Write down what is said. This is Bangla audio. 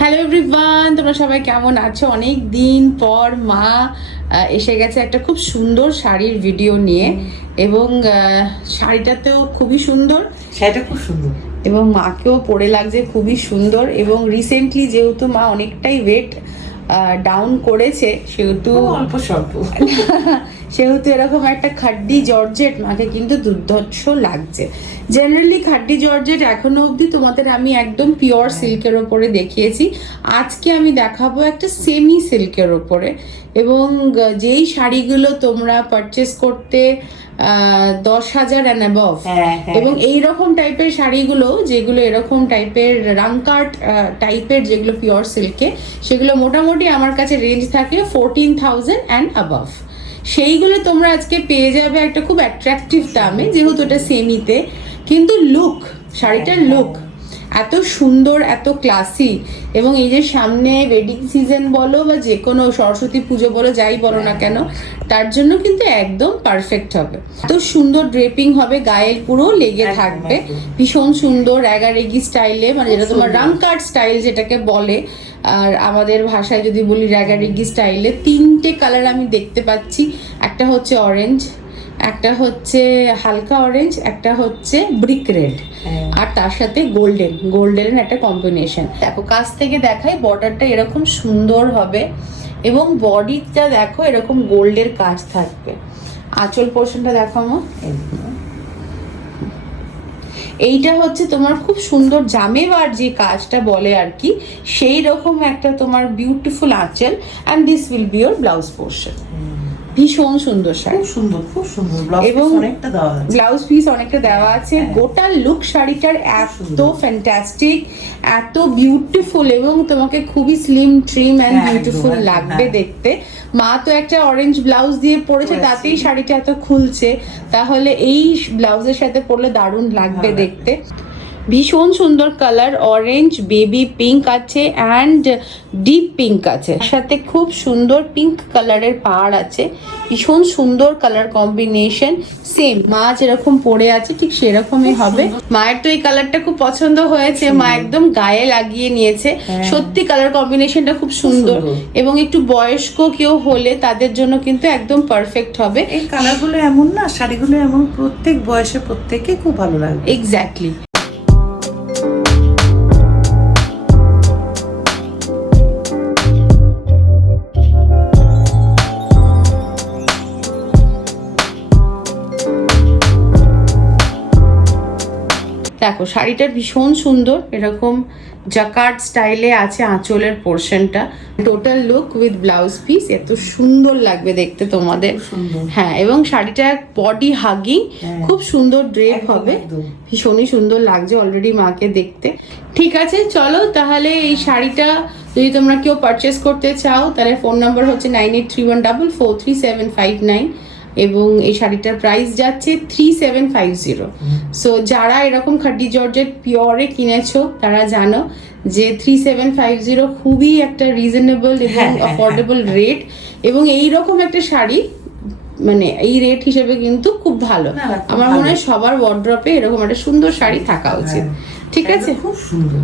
হ্যালো এভরিওয়ান, তোমরা সবাই কেমন আছো? অনেক দিন পর মা এসে গেছে একটা খুব সুন্দর শাড়ির ভিডিও নিয়ে। এবং শাড়িটাতেও খুবই সুন্দর, শাড়িটা খুব সুন্দর এবং মাকেও পরে লাগছে খুবই সুন্দর। এবং রিসেন্টলি যেহেতু মা অনেকটাই ওয়েট ডাউন করেছে, সেহেতু অল্প স্বল্প সেহেতু এরকম একটা খাড্ডি জর্জেট মাকে কিন্তু দুর্ধর্ষ লাগছে। জেনারেলি খাড্ডি জর্জেট এখনো অবধি তোমাদের আমি একদম পিওর সিল্কের ওপরে দেখিয়েছি। আজকে আমি দেখাবো একটা সেমি সিল্কের ওপরে। এবং যেই শাড়িগুলো তোমরা পারচেস করতে 10,000 অ্যান্ড অ্যাবভ, এবং এইরকম টাইপের শাড়িগুলো যেগুলো এরকম টাইপের রাংকাট টাইপের যেগুলো পিওর সিল্কে, সেগুলো মোটামুটি আমার কাছে রেঞ্জ থাকে 14,000 অ্যান্ড অ্যাবভ। সেইগুলো তোমরা আজকে পেয়ে যাবে একটা খুব অ্যাট্রাকটিভ দামে, যেহেতু এটা সেমিতে। কিন্তু লুক, শাড়িটার লুক এত সুন্দর, এত ক্লাসি। এবং এই যে সামনে ওয়েডিং সিজন বলো বা যে কোনো সরস্বতী পুজো বলো, যাই বলো না কেন, তার জন্য কিন্তু একদম পারফেক্ট হবে। এত সুন্দর ড্রেপিং হবে, গায়ে পুরো লেগে থাকবে, ভীষণ সুন্দর র্যাগারেগি স্টাইলে, মানে যেটা তোমার রাংকাট স্টাইল যেটাকে বলে, আর আমাদের ভাষায় যদি বলি র্যাগারেগি স্টাইলে। তিনটে কালার আমি দেখতে পাচ্ছি, একটা হচ্ছে অরেঞ্জ, একটা হচ্ছে হালকা অরেঞ্জ, একটা হচ্ছে ব্রিক রেড, আর তার সাথে গোল্ডেন একটা কম্বিনেশন। দেখো কাছ থেকে দেখাই, বর্ডারটা এরকম সুন্দর হবে, এবং বডিটা দেখো এরকম গোল্ডের কাজ থাকবে। আঁচল পোর্শনটা দেখো আমার, এইটা হচ্ছে তোমার খুব সুন্দর জামেবার যে কাজটা বলে আর কি, সেই রকম একটা তোমার বিউটিফুল আঁচল। And this will be your blouse portion. ভীষণ সুন্দর শাড়ি, খুব সুন্দর এবং অনেকটা দেওয়া আছে, ব্লাউজ পিস অনেকটা দেওয়া আছে। গোটা লুক শাড়িটার এত ফ্যান্টাস্টিক, এত বিউটিফুল, এবং তোমাকে খুবই স্লিম ট্রিম অ্যান্ড বিউটিফুল লাগবে দেখতে। মা তো একটা অরেঞ্জ ব্লাউজ দিয়ে পরেছে, তাতেই শাড়িটা এত খুলছে, তাহলে এই ব্লাউজের সাথে পরলে দারুণ লাগবে দেখতে। ভীষণ সুন্দর কালার, অরেঞ্জ, বেবি পিঙ্ক আছে অ্যান্ড ডিপ পিঙ্ক আছে, সাথে খুব সুন্দর পিঙ্ক কালারের পাড় আছে। ভীষণ সুন্দর কালার কম্বিনেশন, সেম মা যেরকম পরে আছে ঠিক সেরকমই হবে। মায়ের তো এই কালারটা খুব পছন্দ হয়েছে, মা একদম গায়ে লাগিয়ে নিয়েছে। সত্যি কালার কম্বিনেশনটা খুব সুন্দর, এবং একটু বয়স্ক কেউ হলে তাদের জন্য কিন্তু একদম পারফেক্ট হবে। এই কালারগুলো এমন না, শাড়িগুলো এমন প্রত্যেক বয়সে প্রত্যেকে খুব ভালো লাগবে। এক্স্যাক্টলি। দেখো শাড়িটা ভীষণ সুন্দর, এরকম জাকার্ড স্টাইলে আছে আঁচলের পোর্শনটা। Total look with blouse piece এত সুন্দর লাগবে দেখতে তোমাদের। হ্যাঁ, এবং শাড়িটা বডি হাগিং, খুব সুন্দর ড্রেপ হবে, ভীষণই সুন্দর লাগছে অলরেডি মাকে দেখতে। ঠিক আছে, চলো তাহলে এই শাড়িটা যদি তোমরা কেউ পারচেস করতে চাও, তাহলে ফোন নাম্বার হচ্ছে 9831443759, এবং এই শাড়িটার প্রাইস যাচ্ছে 3750। সো যারা এরকম খাড্ডি জর্জেট পিওরে কিনেছো তারা জানো যে 3750 খুবই একটা রিজনেবল এবং অ্যাফোর্ডেবল রেট। এবং এইরকম একটা শাড়ি মানে এই রেট হিসেবে কিন্তু খুব ভালো। আমার মনে হয় সবার ওয়ার্ড্রপে এরকম একটা সুন্দর শাড়ি থাকা উচিত। ঠিক আছে, খুব সুন্দর।